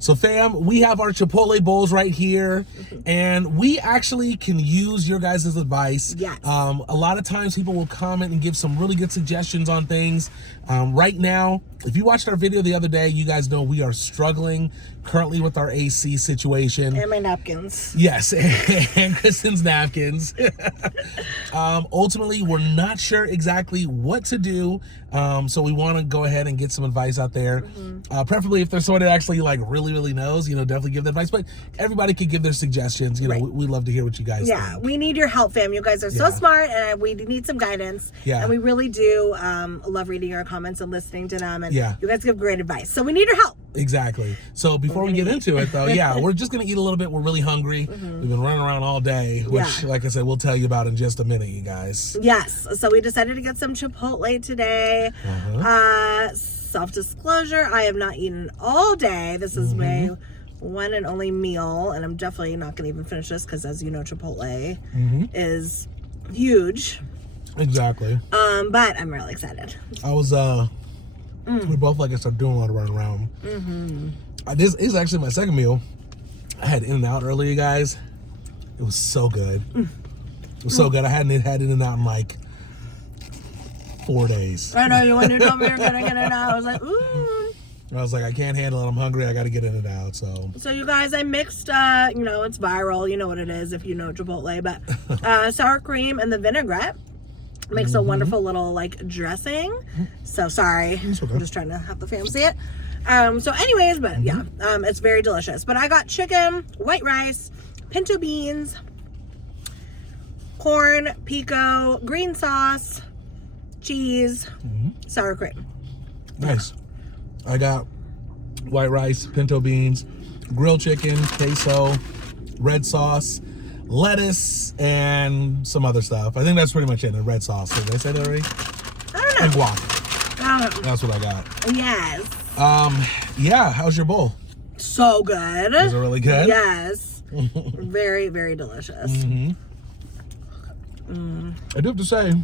So fam, we have our Chipotle bowls right here, and we actually can use your guys' advice. Yes. A lot of times people will comment and give some really good suggestions on things. Right now, if you watched our video the other day, you guys know we are struggling currently with our AC situation. And my napkins. Yes, and Kristen's napkins. Ultimately, we're not sure exactly what to do, so we want to go ahead and get some advice out there. Preferably if there's someone that actually like really knows, definitely give the advice. But everybody could give their suggestions. Right. We love to hear what you guys think. We need your help, fam. You guys are so smart, and we need some guidance. Yeah. And we really do love reading your comments and listening to them. And Yeah. you guys give great advice. So we need your help. Exactly. So before we get into it, though, we're just going to eat a little bit. We're really hungry. We've been running around all day, which, like I said, we'll tell you about in just a minute, you guys. Yes. So we decided to get some Chipotle today. Self-disclosure, I have not eaten all day. This is my one and only meal, and I'm definitely not going to even finish this because, as you know, Chipotle is huge. Exactly. But I'm really excited. I was, we both, like I said, doing a lot of running around. This is actually my second meal. I had In-N-Out earlier, guys. It was so good. It was so good. I hadn't had In-N-Out in like 4 days. I know, when you told me you're gonna get it out, I was like, ooh. I was like, I can't handle it. I'm hungry. I got to get In-N-Out. So you guys, I mixed, it's viral. You know what it is if you know Chipotle. But sour cream and the vinaigrette makes a wonderful little, like, dressing. So, sorry. Okay. I'm just trying to have the fam see it. So, anyways, but, it's very delicious. But I got chicken, white rice, pinto beans, corn, pico, green sauce, cheese, sour cream. nice. I got white rice, pinto beans, grilled chicken, queso, red sauce, lettuce, and some other stuff. I think that's pretty much it. And red sauce. Did I say that already? I don't know. And guac. That's what I got. Yes. How's your bowl? So good. Is it really good? Yes. Very, very delicious. I do have to say,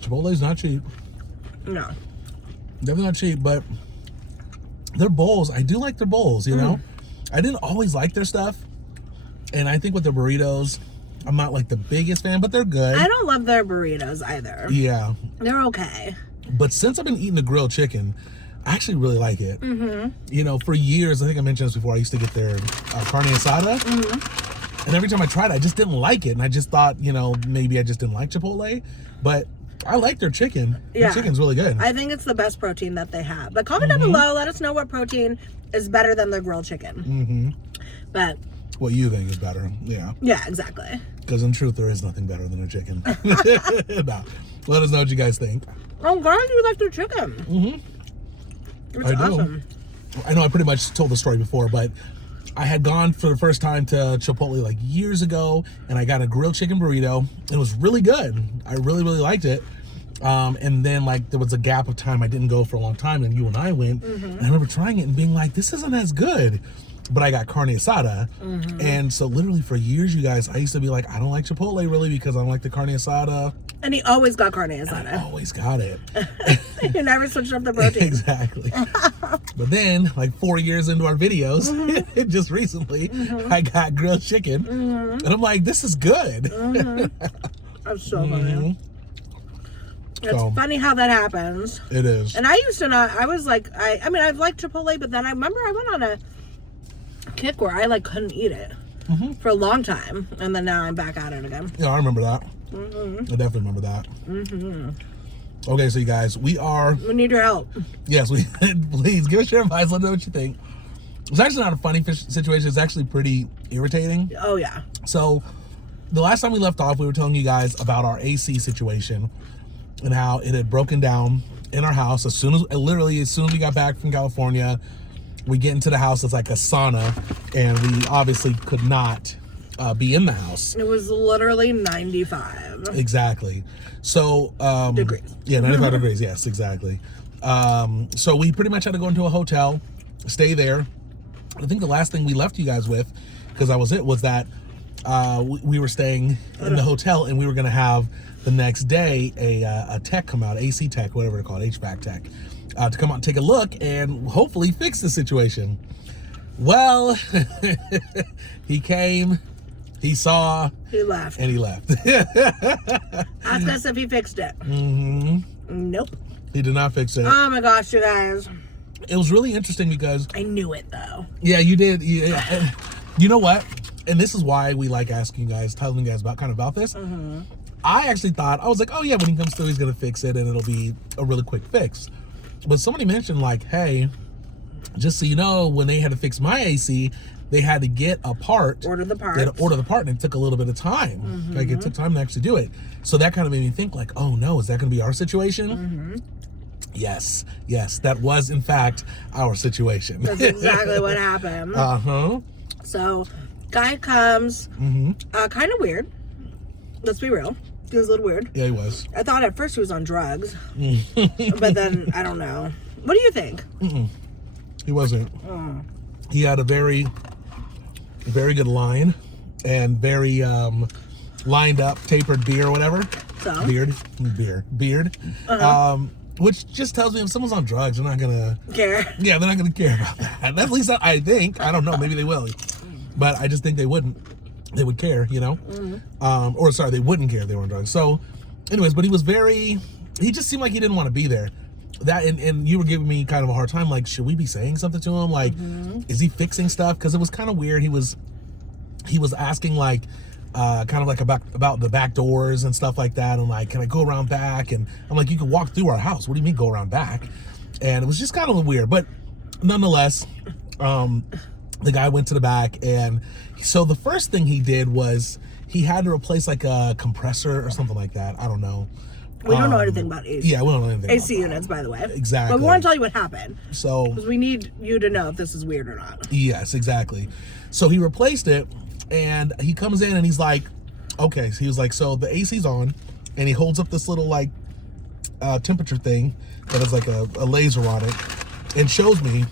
Chipotle's not cheap. No. Definitely not cheap, but their bowls, I do like their bowls, you know? I didn't always like their stuff. And I think with the burritos, I'm not like the biggest fan, but they're good. I don't love their burritos either. Yeah. They're okay. But since I've been eating the grilled chicken, I actually really like it. For years, I think I mentioned this before, I used to get their carne asada. And every time I tried it, I just didn't like it. And I just thought, maybe I just didn't like Chipotle. But I like their chicken. Yeah. Their chicken's really good. I think it's the best protein that they have. But comment down below, let us know what protein is better than their grilled chicken. But what you think is better. Yeah. Yeah, exactly. Because in truth, there is nothing better than a chicken. No. Let us know what you guys think. I'm glad you like their chicken. It's I do. awesome. I know I pretty much told the story before, but I had gone for the first time to Chipotle like years ago, and I got a grilled chicken burrito. It was really good. I really liked it. And then like there was a gap of time I didn't go for a long time, and you and I went, and I remember trying it and being like, this isn't as good. But I got carne asada, and so literally for years, you guys, I used to be like, I don't like Chipotle really because I don't like the carne asada. And he always got carne asada. I always got it. You never switched up the protein. Exactly. But then, like 4 years into our videos, just recently, I got grilled chicken, and I'm like, this is good. That's so funny. It's funny how that happens. It is. And I used to not, I was like, I mean, I've liked Chipotle, but then I remember I went on a kick where I like couldn't eat it for a long time. And then now I'm back at it again. Yeah, I remember that. I definitely remember that. Okay, so you guys, we need your help. Yes, please give us your advice. Let us know what you think. It's actually not a funny situation. It's actually pretty irritating. Oh, yeah. So the last time we left off, we were telling you guys about our AC situation and how it had broken down in our house. As soon as we got back from California, we get into the house. It's like a sauna, and we obviously could not be in the house. It was literally 95. Exactly. So degrees. Yeah, 95 degrees. Yes, exactly. So we pretty much had to go into a hotel, stay there. I think the last thing we left you guys with, because was that we were staying in the hotel, and we were going to have the next day a tech come out, AC tech, whatever they're called, HVAC tech. to come out and take a look and hopefully fix the situation. Well, he came, he saw, he left, and he left. Ask us if he fixed it. Nope. He did not fix it. Oh my gosh, you guys. It was really interesting because I knew it though. Yeah, you did. Yeah. You know what? And this is why we like asking you guys, telling you guys about this. I actually thought, I was like, oh yeah, when he comes through, he's gonna fix it and it'll be a really quick fix. But somebody mentioned like, hey, just so you know, when they had to fix my AC, they had to get a part. Order the part. They had to order the part, and it took a little bit of time. Like, it took time to actually do it. So that kind of made me think like, oh no, is that gonna be our situation? Yes, that was in fact our situation. That's exactly what happened. So, guy comes, kind of weird. Let's be real. He was a little weird. Yeah, he was. I thought at first he was on drugs, but then I don't know. What do you think? He wasn't. He had a very, very good line, and very lined up, tapered beard or whatever. So? Beard. Which just tells me if someone's on drugs, they're not gonna Care. Yeah, they're not gonna care about that. At least I think. I don't know. Maybe they will, but I just think they wouldn't. They would care, you know. Or sorry, they wouldn't care if they were on drugs. So, anyways, but he was very. He just seemed like he didn't want to be there. That and you were giving me kind of a hard time. Like, should we be saying something to him? Like, is he fixing stuff? Because it was kind of weird. He was asking like. Kind of like about the back doors and stuff like that, and like, can I go around back? And I'm like, you can walk through our house. What do you mean go around back? And it was just kind of weird, but nonetheless, the guy went to the back, and so the first thing he did was he had to replace like a compressor or something like that. I don't know. We don't know anything about AC. Yeah, we don't know anything AC about units, by the way. Exactly. But we want to tell you what happened. So, because we need you to know if this is weird or not. Yes, exactly. So he replaced it. And he comes in and he's like, okay, so he was like, so the AC's on, and he holds up this little like temperature thing that has like a laser on it, and shows me,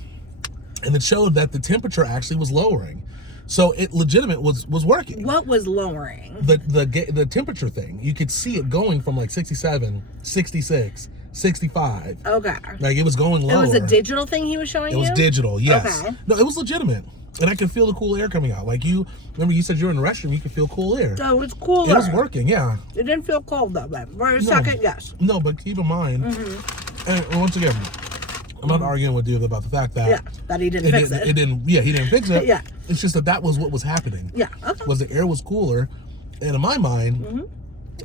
and it showed that the temperature actually was lowering. So it legitimate was working. What was lowering? The temperature thing. You could see it going from like 67, 66, 65. Okay. Like it was going lower. It was a digital thing he was showing you? It was digital, yes. Okay. No, it was legitimate. And I could feel the cool air coming out. Like remember you said you were in the restroom, you could feel cool air. So it was cooler. It was working, yeah. It didn't feel cold though, but for a second, yes. No, but keep in mind, and once again, I'm not arguing with you about the fact that that he didn't fix it. He didn't fix it. Yeah. It's just that was what was happening. Yeah. Okay. Was the air was cooler, and in my mind,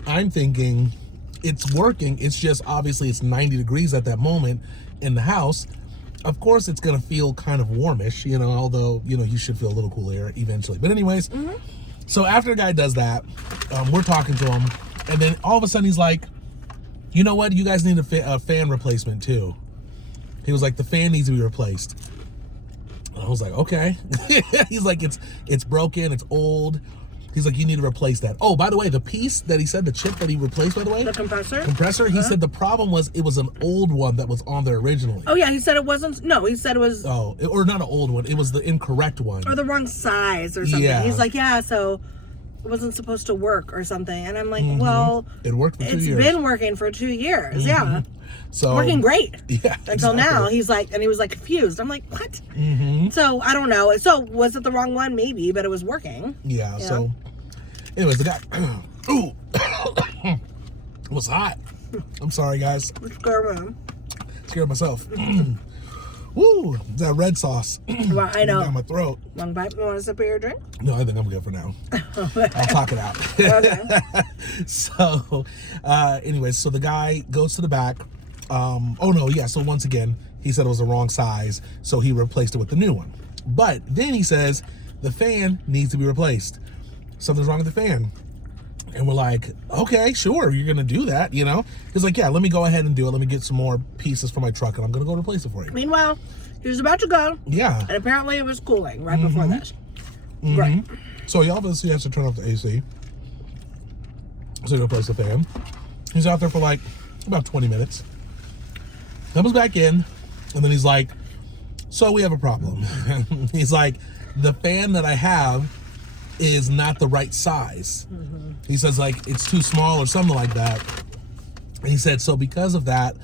I'm thinking it's working. It's just obviously it's 90 degrees at that moment in the house. Of course, it's going to feel kind of warmish, you know, although, you know, you should feel a little cool air eventually. But anyways, so after the guy does that, we're talking to him. And then all of a sudden he's like, you know what? You guys need a fan replacement too. He was like, the fan needs to be replaced. And I was like, okay. He's like, it's broken. It's old. He's like, you need to replace that. Oh, by the way, the piece that he said, the chip that he replaced, by the way. The compressor? He said the problem was it was an old one that was on there originally. Oh, yeah. He said it wasn't. No, he said it was. Oh, or not an old one. It was the incorrect one. Or the wrong size or something. Yeah. He's like, yeah, so it wasn't supposed to work or something. And I'm like, well. It worked for 2 years. It's been working for 2 years. Yeah. So working great. Yeah. Until now. He's like, and he was like confused. I'm like, what? So I don't know. So was it the wrong one? Maybe, but it was working. Yeah. So. Anyways, the guy, ooh, it was hot. I'm sorry, guys. Scared myself. Woo, that red sauce. Well, I know. Down my throat. Long pipe. You want to sip of your drink? No, I think I'm good for now. I'll talk it out. Okay. So, anyways, so the guy goes to the back. Oh no, yeah. So once again, he said it was the wrong size, so he replaced it with the new one. But then he says the fan needs to be replaced. Something's wrong with the fan. And we're like, okay, sure, you're gonna do that, you know? He's like, yeah, let me go ahead and do it. Let me get some more pieces for my truck, and I'm gonna go replace it for you. Meanwhile, he was about to go. Yeah. And apparently it was cooling right before this. Right. So he obviously has to turn off the AC. So he replaced the fan. He's out there for like about 20 minutes. Comes back in, and then he's like, so we have a problem. He's like, the fan that I have is not the right size. He says like it's too small or something like that. And he said, so because of that,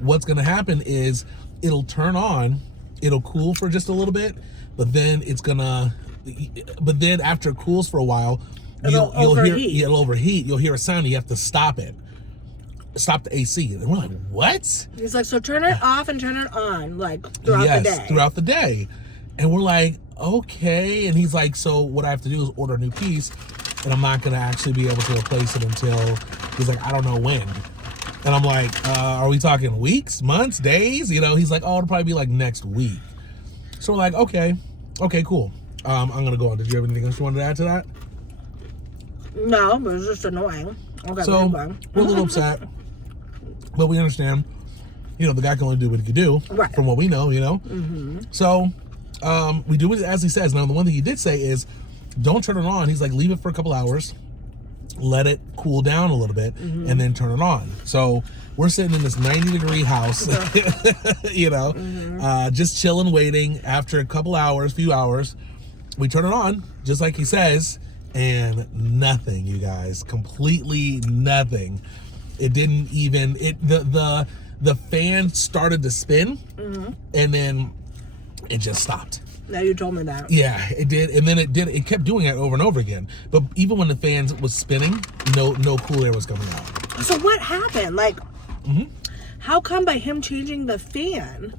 what's going to happen is it'll turn on, it'll cool for just a little bit, but then after it cools for a while, you'll it'll overheat. You'll hear a sound. You have to stop it. Stop the AC. And we're like, what? He's like, so turn it off and turn it on, like, throughout the day. Throughout the day. And we're like, okay. And he's like, so what I have to do is order a new piece, and I'm not going to actually be able to replace it until, he's like, I don't know when. And I'm like, are we talking weeks, months, days? You know, he's like, oh, it'll probably be like next week. So we're like, okay, cool. I'm going to go on. Did you have anything else you wanted to add to that? No, but it's just annoying. Okay, so we're a little upset. But we understand, you know, the guy can only do what he can do, right, from what we know, you know. So we do it as he says. Now, the one thing he did say is, don't turn it on. He's like, leave it for a couple hours, let it cool down a little bit, and then turn it on. So we're sitting in this 90-degree house, you know, just chilling, waiting. After a few hours, we turn it on, just like he says, and nothing, you guys, completely nothing. It didn't even, the fan started to spin, and then it just stopped. Yeah, you told me that. Yeah, it did. And then it kept doing it over and over again. But even when the fan was spinning, no cool air was coming out. So what happened? Like, how come by him changing the fan,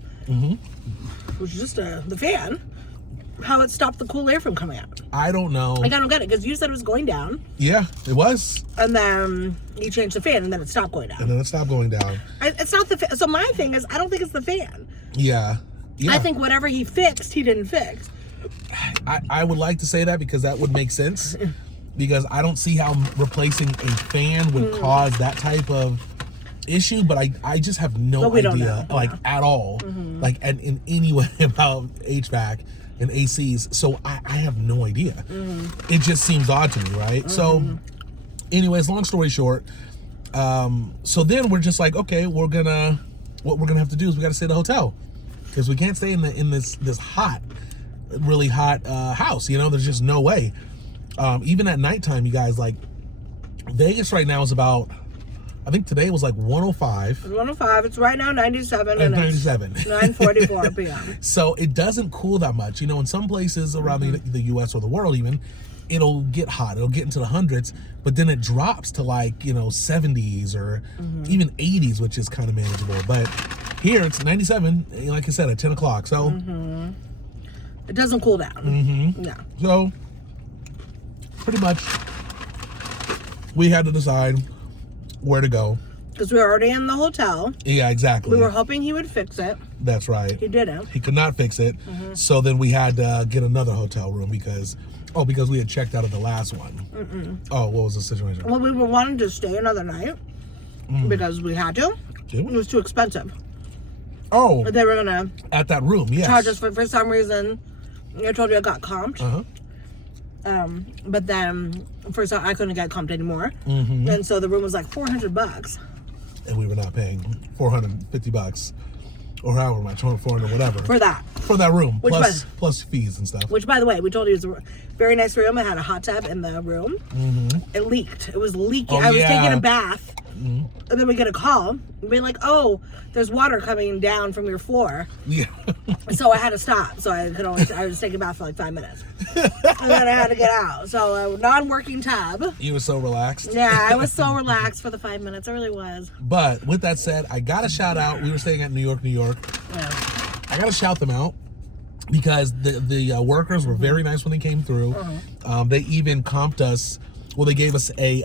which is just the fan, how it stopped the cool air from coming out? I don't know. Like, I don't get it, because you said it was going down. Yeah, it was. And then you changed the fan, and then it stopped going down. It's not the fan. So my thing is, I don't think it's the fan. Yeah. I think whatever he fixed, he didn't fix. I would like to say that, because that would make sense. Because I don't see how replacing a fan would cause that type of issue, but I just have no idea, like, at all, like, and in any way about HVAC and ACs. So I have no idea. It just seems odd to me, right? So anyways, long story short, so then we're just like, okay, what we're gonna have to do is we got to stay at the hotel, because we can't stay in this hot, really hot house. You know, there's just no way. Even at nighttime, you guys, like, Vegas right now is about, I think today was like 105. It's 105. It's right now 97. And 97. It's 9:44 p.m. So it doesn't cool that much. You know, in some places around the U.S. or the world even, it'll get hot. It'll get into the hundreds, but then it drops to, like, you know, 70s or even 80s, which is kind of manageable. But here it's 97, like I said, at 10 o'clock. So it doesn't cool down. Yeah. So pretty much we had to decide where to go. Because we were already in the hotel. Yeah, exactly. We were hoping he would fix it. That's right. He didn't. He could not fix it. So then we had to get another hotel room because we had checked out of the last one. Oh, what was the situation? Well, we were wanting to stay another night because we had to. It was too expensive. Oh. But they were going to... At that room, yes. Charge us for some reason. I told you I got comped. But then first I couldn't get comped anymore, and so the room was like $400, and we were not paying $450 or however much, 400 whatever for that room, plus fees and stuff. Which, by the way, we told you it was a very nice room. It had a hot tub in the room. It leaked. It was leaking. I was taking a bath, and then we get a call being like, "Oh, there's water coming down from your floor." Yeah. So I had to stop. So I was taking a bath for like 5 minutes, and then I had to get out. So a non-working tub. You were so relaxed. Yeah, I was so relaxed for the 5 minutes. I really was. But with that said, I gotta shout out. We were staying at New York. Yeah. I gotta shout them out, because the workers were very nice when they came through. They even comped us. Well, they gave us a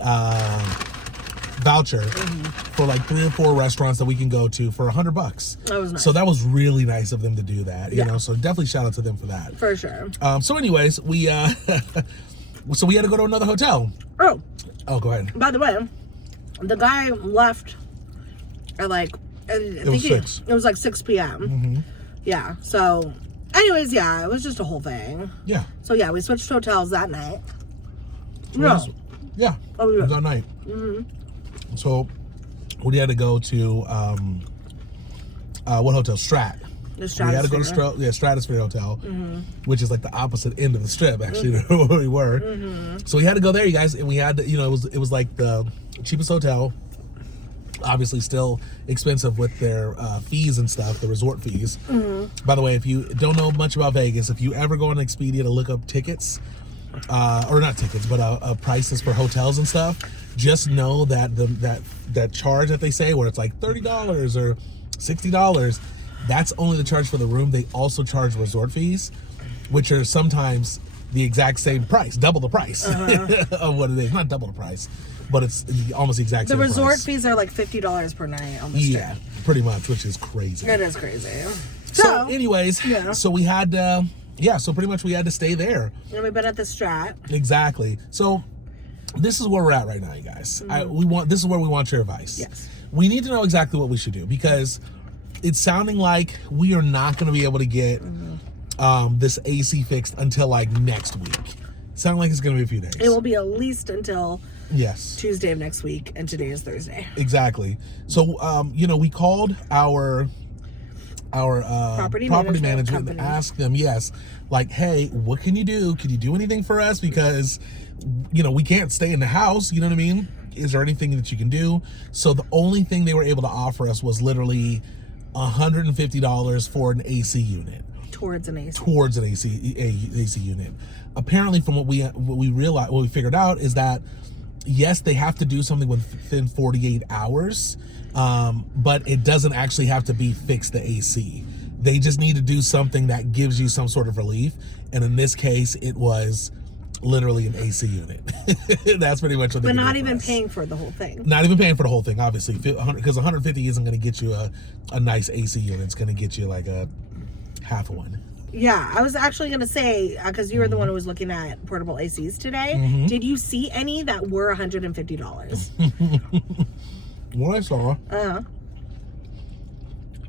voucher for like 3 or 4 restaurants that we can go to for $100. That was nice. So that was really nice of them to do that. You know, so definitely shout out to them for that. For sure. So anyways, we so we had to go to another hotel. Oh, go ahead. By the way, the guy left at like it was like 6 p.m. Yeah. So anyways, yeah, it was just a whole thing. Yeah. So yeah, we switched hotels that night. Yeah. Oh, it was that night. So we had to go to what hotel? Strat. The Stratosphere. We had to go to Stratosphere Hotel, which is like the opposite end of the strip, actually, where we were. So we had to go there, you guys, and we had to, you know, it was like the cheapest hotel. Obviously still expensive with their fees and stuff, the resort fees. By the way, if you don't know much about Vegas, if you ever go on Expedia to look up tickets, or not tickets, but prices for hotels and stuff, just know that that charge that they say where it's like $30 or $60, that's only the charge for the room. They also charge resort fees, which are sometimes the exact same price, double the price of what it is. Not double the price, but it's almost the exact same price. The resort fees are like $50 per night on the strip. Pretty much, which is crazy. It is crazy. So anyways, so we had so pretty much we had to stay there. And we've been at the Strat. Exactly. So this is where we're at right now, you guys. This is where we want your advice. Yes. We need to know exactly what we should do, because it's sounding like we are not going to be able to get this AC fixed until like next week. Sounding like it's going to be a few days. It will be at least until Tuesday of next week, and today is Thursday. Exactly. So we called our property management and asked them, like, hey, what can you do? Can you do anything for us? Because we can't stay in the house, you know what I mean? Is there anything that you can do? So the only thing they were able to offer us was literally $150 for an AC unit. Towards an AC unit. Apparently, from what we realized, what we figured out is that yes, they have to do something within 48 hours, but it doesn't actually have to be fix the AC. They just need to do something that gives you some sort of relief. And in this case, it was literally an AC unit. That's pretty much what they did. But not even paying for the whole thing. Not even paying for the whole thing, obviously, because 150 isn't going to get you a nice AC unit. It's going to get you like a half of one. Yeah, I was actually going to say, because you were the one who was looking at portable ACs today, did you see any that were $150? What I saw,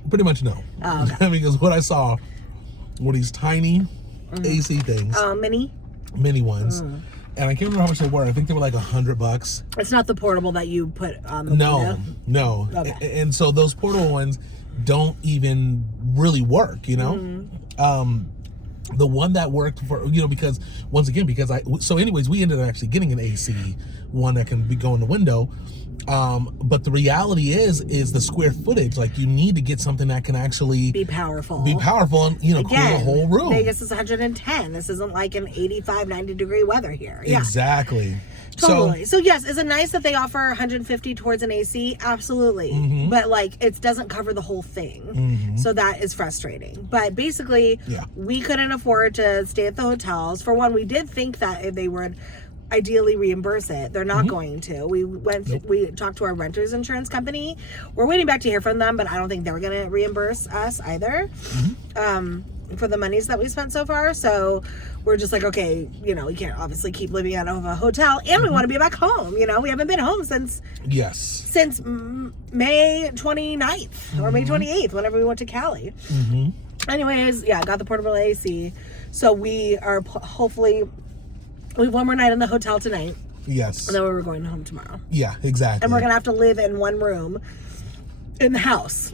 pretty much no. Oh, okay. Because what I saw were these tiny AC things. Mini ones. And I can't remember how much they were. I think they were like $100. It's not the portable that you put on the window? No. Okay. And so those portable ones don't even really work, the one that worked for, because anyways, we ended up actually getting an AC one that can go in the window. But the reality is the square footage. Like, you need to get something that can actually be powerful and, cool the whole room. Vegas is 110. This isn't like an 85, 90 degree weather here. Yeah. Exactly. Totally. So yes, is it nice that they offer 150 towards an AC? Absolutely. But like, it doesn't cover the whole thing. So that is frustrating. But basically, we couldn't afford to stay at the hotels. For one, we did think that they would ideally reimburse it. They're not going to. We talked to our renter's insurance company. We're waiting back to hear from them, but I don't think they were going to reimburse us either. For the monies that we spent so far. So we're just like, okay, we can't obviously keep living out of a hotel, and we want to be back home. We haven't been home since May 29th or May 28th, whenever we went to Cali. Anyways, I got the portable AC. So we are hopefully, we have one more night in the hotel tonight. Yes. And then we're going home tomorrow. Yeah, exactly. And we're going to have to live in one room in the house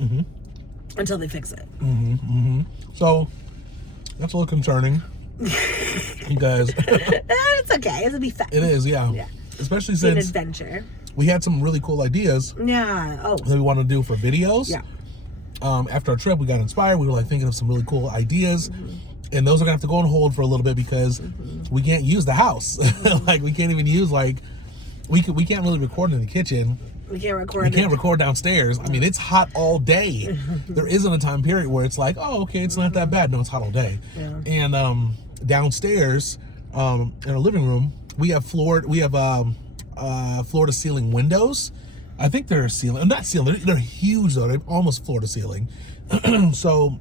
until they fix it. So that's a little concerning. You guys. It's okay. It'll be fun. It is, yeah. Especially since an adventure. We had some really cool ideas. Yeah. That we want to do for videos. Yeah. After our trip, we got inspired. We were like thinking of some really cool ideas. And those are gonna have to go on hold for a little bit because we can't use the house. Like, we can't even use we can't really record in the kitchen. We can't record downstairs. I mean, it's hot all day. There isn't a time period where it's like, oh, okay, it's not that bad. No, it's hot all day. Yeah. And downstairs, in our living room, we have floor to ceiling windows. I think they're not ceiling. They're huge though. They're almost floor to ceiling. So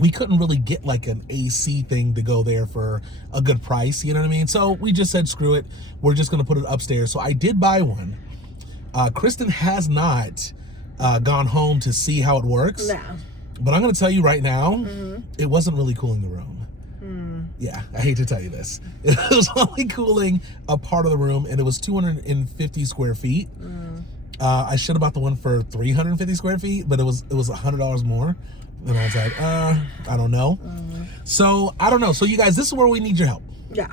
we couldn't really get like an AC thing to go there for a good price. You know what I mean? So we just said, screw it. We're just gonna put it upstairs. So I did buy one. Kristen has not gone home to see how it works. No. But I'm going to tell you right now, it wasn't really cooling the room. Yeah, I hate to tell you this. It was only cooling a part of the room, and it was 250 square feet. I should have bought the one for 350 square feet, but it was $100 more. And I was like, I don't know. So, I don't know. So, you guys, this is where we need your help. Yeah.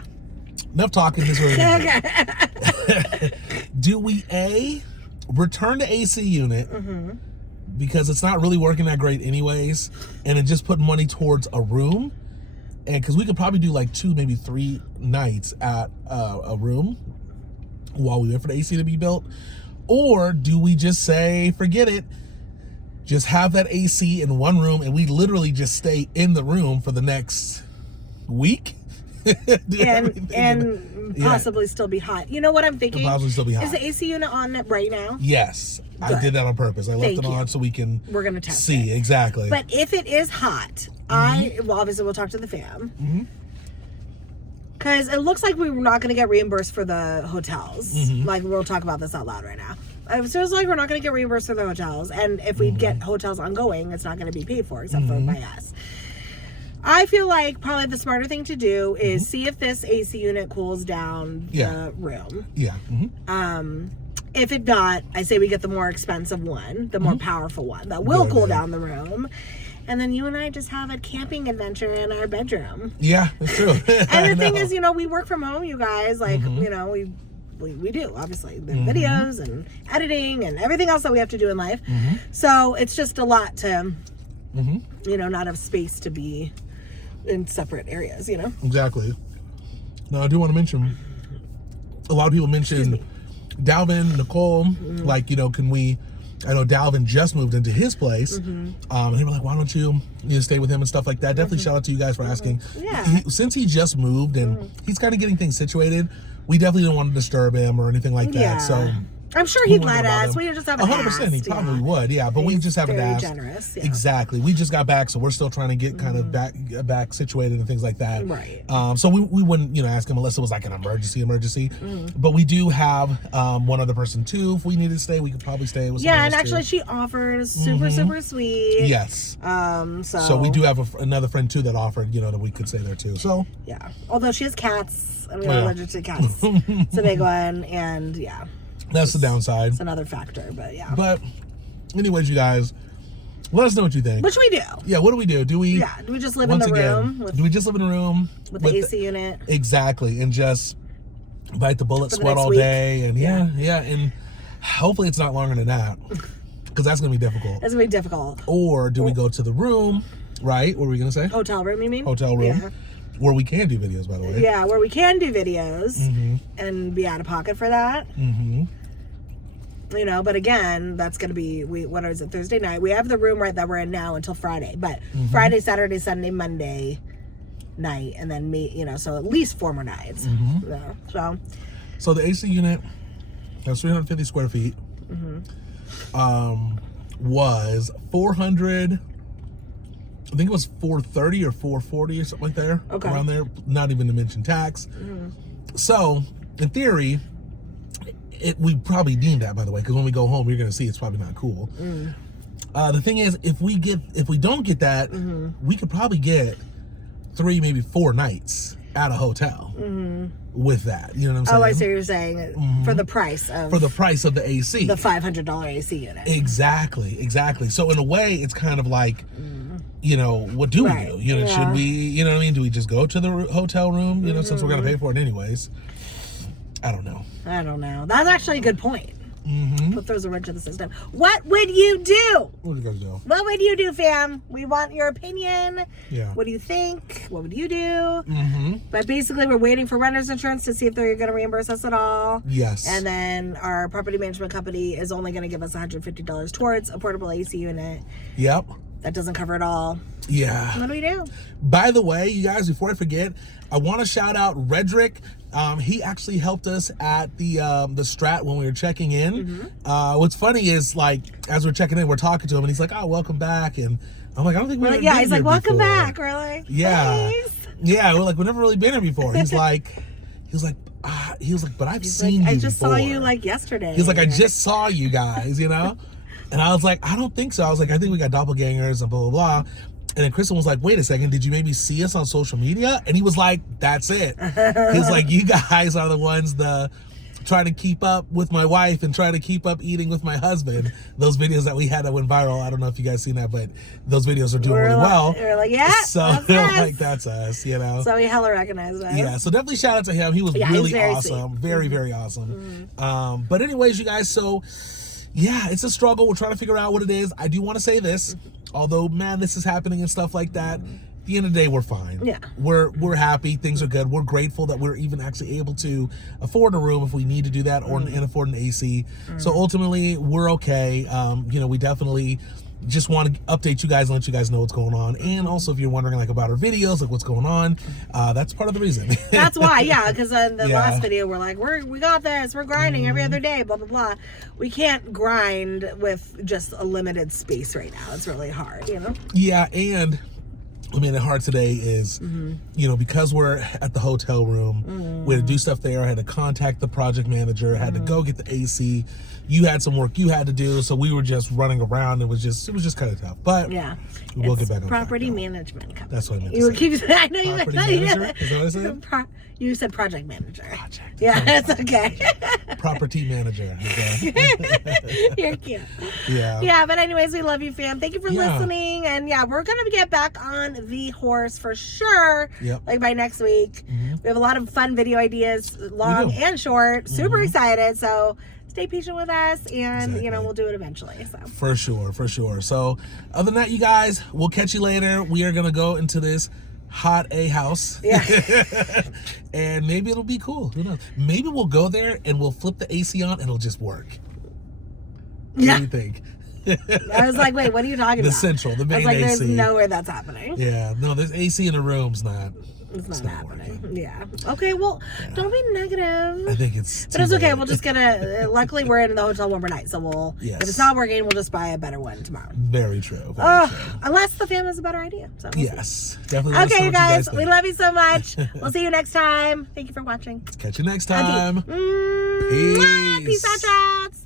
Enough talking. This is where we need your help. Do we return the AC unit because it's not really working that great anyways, and then just put money towards a room, and because we could probably do like 2, maybe 3 nights at a room while we wait for the AC to be built. Or do we just say, forget it, just have that AC in one room and we literally just stay in the room for the next week? and possibly still be hot. You know what I'm thinking? Possibly still be hot. Is the AC unit on right now? Yes. Good. I did that on purpose. I left it on so we're going to test see it. Exactly. But if it is hot, well, obviously we'll talk to the fam. Because it looks like we're not going to get reimbursed for the hotels. Like, we'll talk about this out loud right now. It feels like we're not going to get reimbursed for the hotels. And if we get hotels ongoing, it's not going to be paid for except for by us. I feel like probably the smarter thing to do is see if this AC unit cools down the room. Yeah. If it not, I say we get the more expensive one, the more powerful one that will cool down the room. And then you and I just have a camping adventure in our bedroom. Yeah, that's true. And the thing is, you know, we work from home, you guys. Like, you know, we do, obviously. The videos and editing and everything else that we have to do in life. So it's just a lot to, you know, not have space to be in separate areas, you know? Exactly. Now, I do want to mention, a lot of people mentioned Dalvin, Nicole, like, you know, I know Dalvin just moved into his place, and they were like, why don't you stay with him and stuff like that. Definitely shout out to you guys for asking. Since he just moved and he's kind of getting things situated, we definitely didn't want to disturb him or anything like that. So I'm sure he'd let us. We just haven't 100%, asked. He probably would, but we just haven't asked. Generous, Exactly. We just got back, so we're still trying to get kind of back situated and things like that. Right. So we wouldn't, ask him unless it was like an emergency. But we do have one other person too. If we needed to stay, we could probably stay with. Yeah, and actually, she offered super sweet. Yes. So we do have another friend too that offered, that we could stay there too. So yeah, although she has cats, and we're allergic to cats. It's a big one, and that's the downside. It's another factor, but yeah. But anyways, you guys, let us know what you think. Which we do. Yeah, what do we do? Do we just live in the room? Do we just live in a room with the AC unit? Exactly, and just bite the bullet, sweat all day, and and hopefully it's not longer than that, because that's gonna be difficult. That's gonna be difficult. Or do we go to the room? Right? What were we gonna say? Hotel room, you mean? Hotel room. Yeah. Where we can do videos, by the way. Yeah, where we can do videos and be out of pocket for that. But again, that's going to be, what is it, Thursday night? We have the room that we're in now until Friday. But Friday, Saturday, Sunday, Monday night, and then so at least 4 more nights. So the AC unit has 350 square feet. Was 400... I think it was 430 or 440 or something like there. Okay. Around there. Not even to mention tax. So, in theory, we probably need that, by the way, because when we go home, you're going to see it's probably not cool. The thing is, if we don't get that, we could probably get 3, maybe 4 nights at a hotel with that. You know what I'm saying? Oh, I see what you're saying. For the price of the AC. The $500 AC unit. Exactly. So in a way, it's kind of like, what do we do? Should we, do we just go to the hotel room, since we're going to pay for it anyways? I don't know. That's actually a good point. What throws a wrench in the system? What would you do? What would you guys do? What would you do, fam? We want your opinion. Yeah. What do you think? What would you do? But basically, we're waiting for renter's insurance to see if they're going to reimburse us at all. Yes. And then our property management company is only going to give us $150 towards a portable AC unit. Yep. That doesn't cover it all. Yeah. What do we do? By the way, you guys, before I forget, I want to shout out Redrick. He actually helped us at the Strat when we were checking in. What's funny is, like, as we're checking in, we're talking to him, and he's like, "Oh, welcome back." And I'm like, "I don't think we've ever been here he's like, "Welcome before." back." We're like, "Thanks." Yeah, we're like, "We've never really been here before." He was like, "But I've seen you I just before. saw you like yesterday." He's like, "I just saw you guys," And I was like, "I don't think so." I was like, "I think we got doppelgangers and blah, blah, blah." And then Kristen was like, "Wait a second, did you maybe see us on social media?" And he was like, "That's it." He's like, "You guys are the ones trying to keep up with my wife and trying to keep up eating with my husband." Those videos that we had that went viral, I don't know if you guys seen that, but those videos are doing really well. We're like, "Yeah, so they're like, that's us," So we hella recognized us. Yeah, so definitely shout out to him. He was really awesome. Very, very awesome. But anyways, you guys, so yeah, it's a struggle. We're trying to figure out what it is. I do want to say this, although madness is happening and stuff like that. At the end of the day, we're fine. Yeah. We're happy. Things are good. We're grateful that we're even actually able to afford a room if we need to do that, or and afford an AC. So ultimately, we're okay. You know, we definitely just want to update you guys and let you guys know what's going on. And also, if you're wondering like about our videos, like what's going on, that's part of the reason. That's why, yeah, because in the last video we're like, we got this, we're grinding every other day, blah blah blah. We can't grind with just a limited space right now. It's really hard, you know. Yeah, and what made it hard today is, you know, because we're at the hotel room, we had to do stuff there. I had to contact the project manager. I had to go get the AC. You had some work you had to do, so we were just running around. It was just kind of tough. But yeah, we'll get back on property track, management company. That's what I meant to You say. keep. I know you. Property manager? Is that what I said? You said project manager. Project. Yeah, it's okay. Property manager. Okay. You're cute. Yeah. Yeah, but anyways, we love you, fam. Thank you for listening. And yeah, we're gonna get back on the horse for sure. Yep. Like by next week. We have a lot of fun video ideas, long and short. Super excited. So stay patient with us, and you know, we'll do it eventually. So for sure. So other than that, you guys, we'll catch you later. We are gonna go into this hot A house. Yeah. And maybe it'll be cool. Who knows? Maybe we'll go there and we'll flip the AC on and it'll just work. What do you think? I was like, wait, what are you talking about? The central, the main I was like, AC. there's nowhere that's happening. Yeah, no, there's AC in the room's not. It's not happening. Yeah. Okay, well, don't be negative. I think it's But it's okay. We'll just get a... Luckily, we're in the hotel one more night, so we'll... Yes. If it's not working, we'll just buy a better one tomorrow. Very true. Very true. Unless the fam has a better idea. So we'll yes. Definitely. Let us know okay, what guys. think. We love you so much. We'll see you next time. Thank you for watching. Catch you next time. Okay. Peace. Peace out, chats.